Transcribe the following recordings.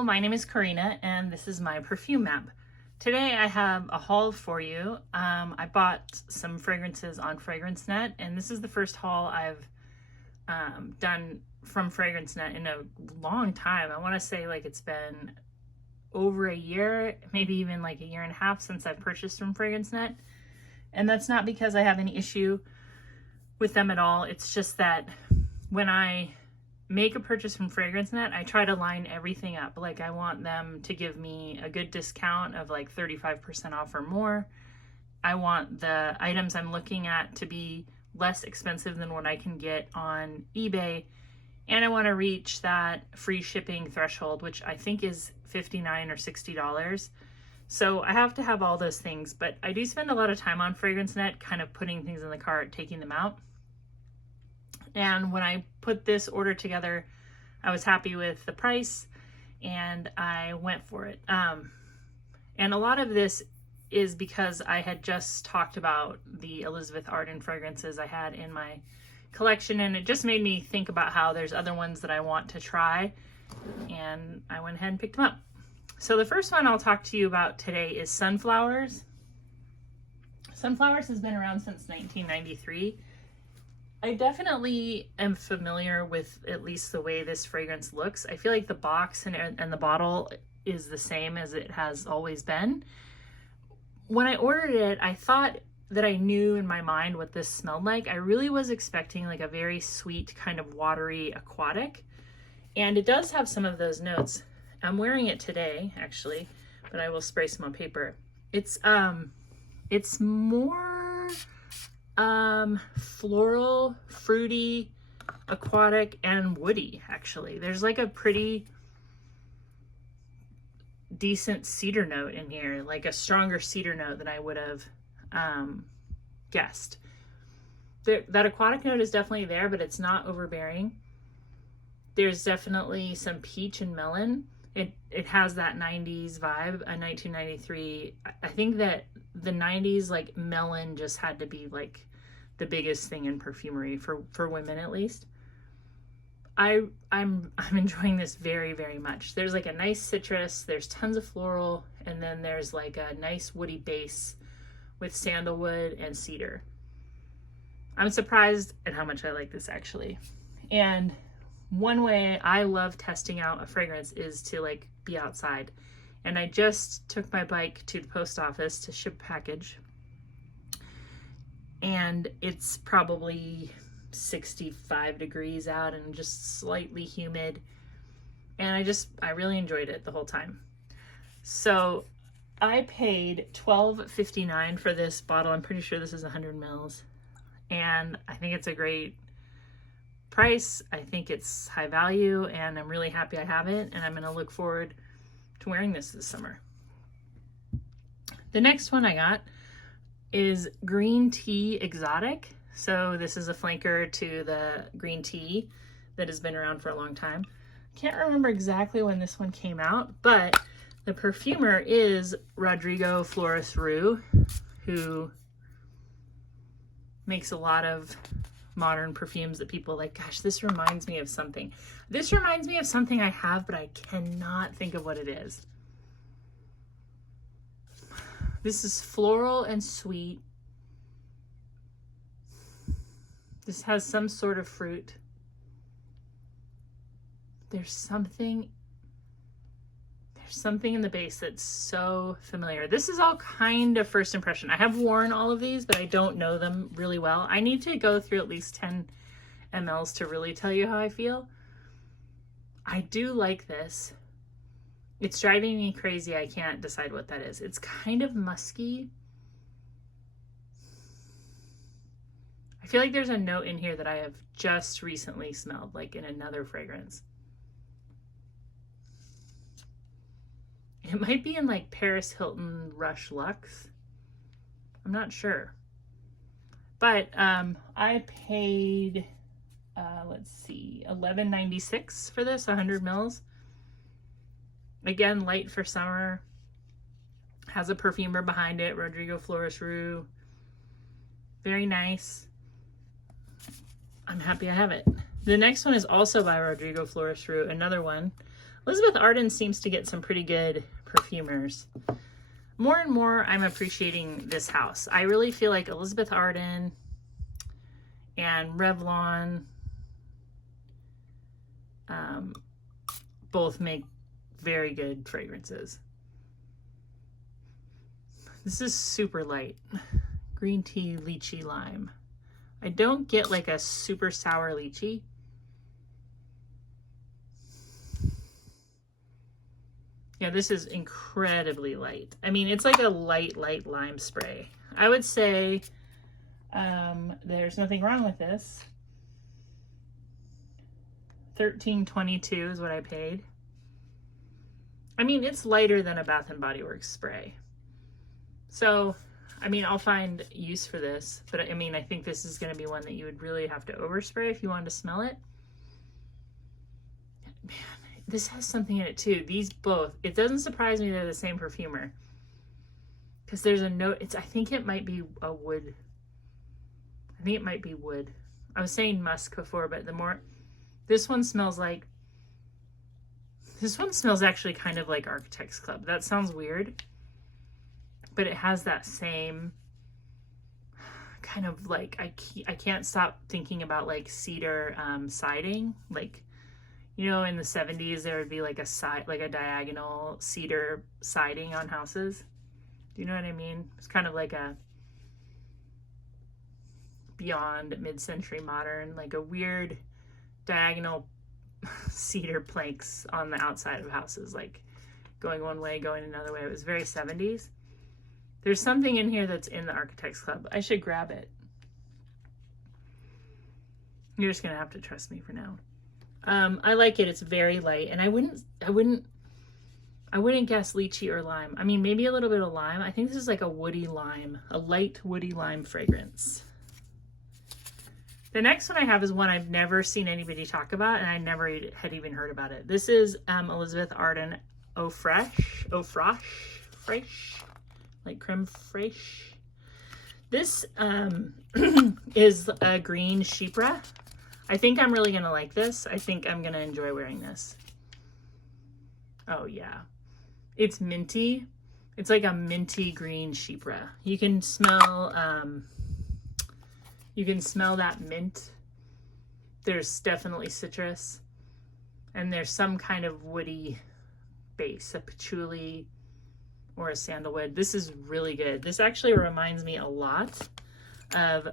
Hello, my name is Karina and this is my perfume map. Today I have a haul for you. I bought some fragrances on Fragrancenet and this is the first haul I've done from Fragrancenet in a long time. I want to say like it's been over a year, maybe even like a year and a half since I've purchased from Fragrancenet. And that's not because I have any issue with them at all. It's just that when I make a purchase from Fragrancenet, I try to line everything up. Like I want them to give me a good discount of like 35% off or more. I want the items I'm looking at to be less expensive than what I can get on eBay. And I want to reach that free shipping threshold, which I think is $59 or $60. So I have to have all those things, but I do spend a lot of time on Fragrancenet, kind of putting things in the cart, taking them out. And when I put this order together, I was happy with the price and I went for it. And a lot of this is because I had just talked about the Elizabeth Arden fragrances I had in my collection, and it just made me think about how there's other ones that I want to try, and I went ahead and picked them up. So the first one I'll talk to you about today is Sunflowers. Sunflowers has been around since 1993. I definitely am familiar with at least the way this fragrance looks. I feel like the box and the bottle is the same as it has always been. When I ordered it, I thought that I knew in my mind what this smelled like. I really was expecting like a very sweet, kind of watery aquatic. And it does have some of those notes. I'm wearing it today, actually, but I will spray some on paper. It's more floral, fruity, aquatic, and woody, actually. There's like a pretty decent cedar note in here, like a stronger cedar note than I would have guessed. That aquatic note is definitely there, but it's not overbearing. There's definitely some peach and melon. It has that 90s vibe, a 1993. I think that the 90s, like melon just had to be like the biggest thing in perfumery for women, at least. I'm enjoying this very, very much. There's like a nice citrus, there's tons of floral, and then there's like a nice woody base with sandalwood and cedar. I'm surprised at how much I like this, actually. And one way I love testing out a fragrance is to like be outside. And I just took my bike to the post office to ship a package. And it's probably 65 degrees out and just slightly humid. And I really enjoyed it the whole time. So I paid $12.59 for this bottle. I'm pretty sure this is 100 mils. And I think it's a great price. I think it's high value and I'm really happy I have it. And I'm going to look forward to wearing this summer. The next one I got is Green Tea Exotic. So this is a flanker to the green tea that has been around for a long time. Can't remember exactly when this one came out, but the perfumer is Rodrigo Flores Rue, who makes a lot of modern perfumes that people like, gosh, this reminds me of something. This reminds me of something I have, but I cannot think of what it is. This is floral and sweet. This has some sort of fruit. There's something in the base that's so familiar. This is all kind of first impression. I have worn all of these, but I don't know them really well. I need to go through at least 10 mLs to really tell you how I feel. I do like this. It's driving me crazy. I can't decide what that is. It's kind of musky. I feel like there's a note in here that I have just recently smelled, like in another fragrance. It might be in like Paris Hilton Rush Luxe. I'm not sure. But I paid, let's see, $11.96 for this, 100 mils. Again, light for summer. Has a perfumer behind it, Rodrigo Flores Rue. Very nice. I'm happy I have it. The next one is also by Rodrigo Flores Rue, another one. Elizabeth Arden seems to get some pretty good perfumers. More and more, I'm appreciating this house. I really feel like Elizabeth Arden and Revlon both make very good fragrances. This is super light. Green tea, lychee, lime. I don't get like a super sour lychee. Yeah, this is incredibly light. I mean, it's like a light lime spray. I would say there's nothing wrong with this. $13.22 is what I paid. I mean, it's lighter than a Bath & Body Works spray. So, I mean, I'll find use for this. But I mean, I think this is going to be one that you would really have to overspray if you wanted to smell it. Man, this has something in it too. These both, it doesn't surprise me they're the same perfumer. Because there's a note, I think it might be a wood. I think it might be wood. I was saying musk before, but this one smells actually kind of like Architects Club. That sounds weird, but it has that same kind of like, I can't stop thinking about like cedar siding. Like, you know, in the 70s, there would be like a diagonal cedar siding on houses. Do you know what I mean? It's kind of like a beyond mid-century modern, like a weird diagonal cedar planks on the outside of houses, like going one way, going another way. It was very 70s. There's something in here that's in the Architects Club. I should grab it. You're just gonna have to trust me for now. I like it. It's very light, and I wouldn't guess lychee or lime. I mean, maybe a little bit of lime. I think this is like a woody lime, a light woody lime fragrance. The next one I have is one I've never seen anybody talk about, and I never had even heard about it. This is Elizabeth Arden Eau Fraiche, like creme fraiche. This is a green chypre. I think I'm really gonna like this. I think I'm gonna enjoy wearing this. Oh yeah, it's minty. It's like a minty green chypre. You can smell that mint. There's definitely citrus, and there's some kind of woody base, a patchouli or a sandalwood. This is really good. This actually reminds me a lot of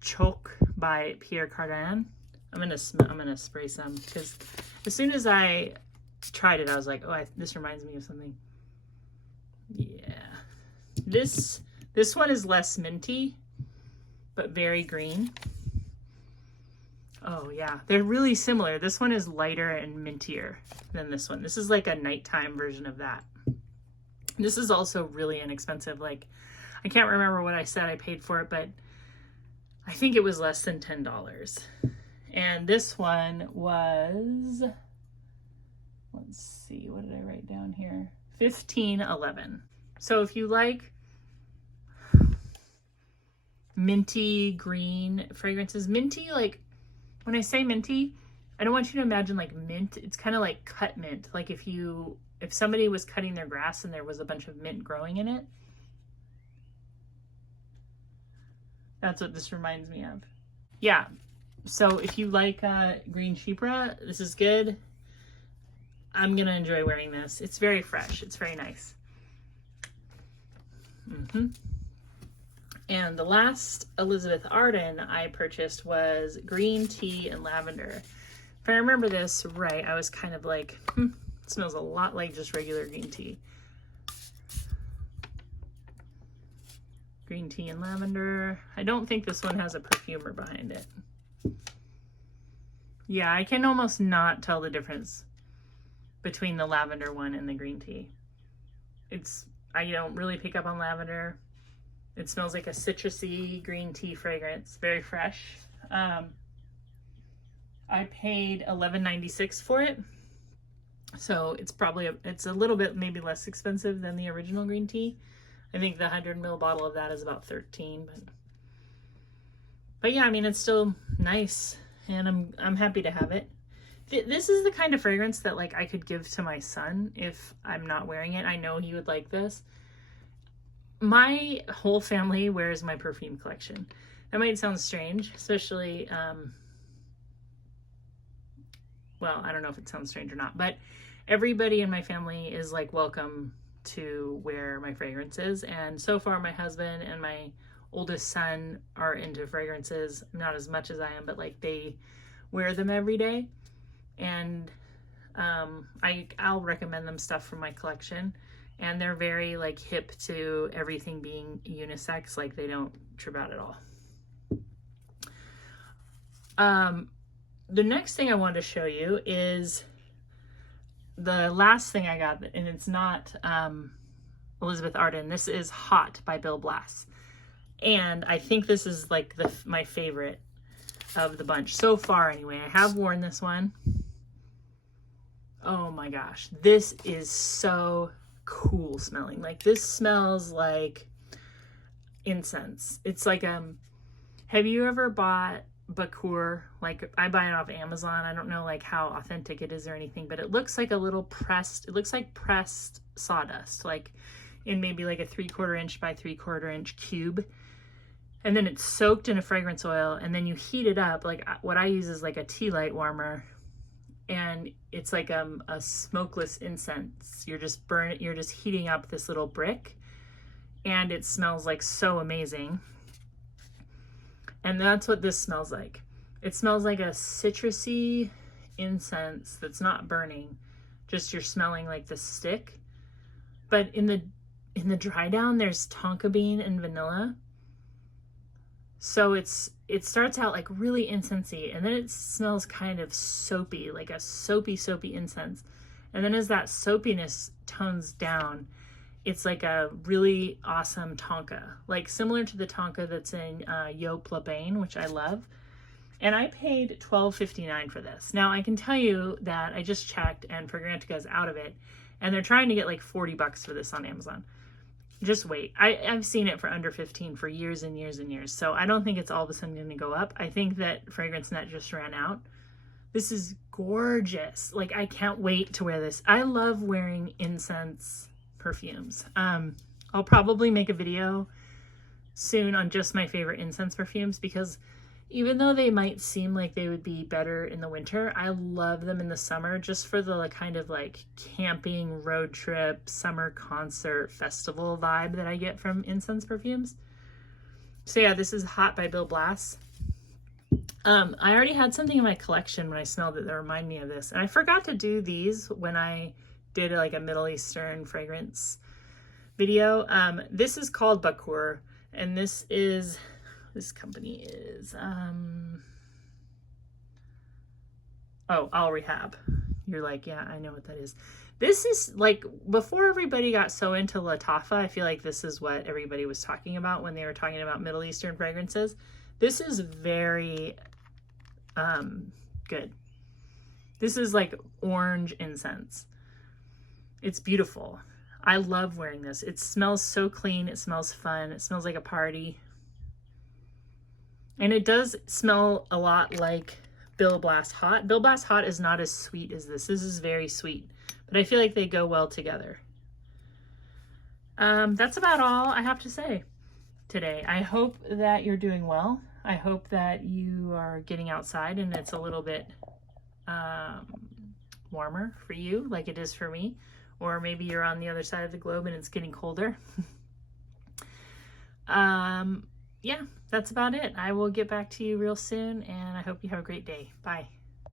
Choc by Pierre Cardin. I'm gonna spray some, because as soon as I tried it, I was like, oh, this reminds me of something. Yeah, this one is less minty, but very green. Oh yeah, they're really similar. This one is lighter and mintier than this one. This is like a nighttime version of that. This is also really inexpensive. Like, I can't remember what I said I paid for it, but I think it was less than $10. And this one was, let's see, what did I write down here? $15.11. So if you like minty green fragrances, minty, like when I say minty, I don't want you to imagine like mint. It's kind of like cut mint. Like if somebody was cutting their grass and there was a bunch of mint growing in it. That's what this reminds me of. Yeah. So if you like green chypre, this is good. I'm gonna enjoy wearing this. It's very fresh. It's very nice. And the last Elizabeth Arden I purchased was green tea and lavender. If I remember this right, I was kind of like, it smells a lot like just regular green tea. Green tea and lavender. I don't think this one has a perfumer behind it. Yeah, I can almost not tell the difference between the lavender one and the green tea. I don't really pick up on lavender. It smells like a citrusy green tea fragrance, very fresh. I paid $11.96 for it. So it's a little bit maybe less expensive than the original green tea. I think the 100 ml bottle of that is about $13, but yeah, I mean, it's still nice, and I'm happy to have it. This is the kind of fragrance that like I could give to my son if I'm not wearing it. I know he would like this. My whole family wears my perfume collection. That might sound strange, especially, well, I don't know if it sounds strange or not, but everybody in my family is like welcome to wear my fragrances. And so far my husband and my oldest son are into fragrances, not as much as I am, but like they wear them every day. And I'll recommend them stuff from my collection, and they're very like hip to everything being unisex. Like they don't trip out at all. The next thing I wanted to show you is the last thing I got, and it's not Elizabeth Arden. This is Hot by Bill Blass, and I think this is like my favorite of the bunch so far. Anyway, I have worn this one. Oh my gosh, this is so cool smelling. Like this smells like incense. It's like have you ever bought Bakhour? Like I buy it off Amazon. I don't know like how authentic it is or anything, but it looks like a little pressed, it looks like pressed sawdust, like in maybe like a 3/4 inch by 3/4 inch cube. And then it's soaked in a fragrance oil, and then you heat it up. Like what I use is like a tea light warmer, and it's like a smokeless incense. You're just heating up this little brick, and it smells like so amazing. And that's what this smells like. It smells like a citrusy incense that's not burning, just you're smelling like the stick. But in the dry down, there's tonka bean and vanilla. So it starts out like really incensey, and then it smells kind of soapy, like a soapy incense. And then as that soapiness tones down, it's like a really awesome tonka, like similar to the tonka that's in Eau Fraiche, which I love. And I paid $12.59 for this. Now I can tell you that I just checked, and Fragrantica is out of it, and they're trying to get like $40 for this on Amazon. Just wait. I've seen it for under 15 for years and years and years. So I don't think it's all of a sudden going to go up. I think that Fragrancenet just ran out. This is gorgeous. Like I can't wait to wear this. I love wearing incense perfumes. I'll probably make a video soon on just my favorite incense perfumes, because even though they might seem like they would be better in the winter, I love them in the summer just for the kind of like camping, road trip, summer concert, festival vibe that I get from incense perfumes. So yeah, this is Hot by Bill Blass. I already had something in my collection when I smelled it that reminded me of this. And I forgot to do these when I did like a Middle Eastern fragrance video. This is called Bakhour, and this company is Alrehab. You're like, yeah, I know what that is. This is like, before everybody got so into Latafa, I feel like this is what everybody was talking about when they were talking about Middle Eastern fragrances. This is very good. This is like orange incense. It's beautiful. I love wearing this. It smells so clean. It smells fun. It smells like a party. And it does smell a lot like Bill Blass Hot. Bill Blass Hot is not as sweet as this. This is very sweet, but I feel like they go well together. That's about all I have to say today. I hope that you're doing well. I hope that you are getting outside and it's a little bit warmer for you like it is for me. Or maybe you're on the other side of the globe and it's getting colder. Yeah, that's about it. I will get back to you real soon, and I hope you have a great day. Bye.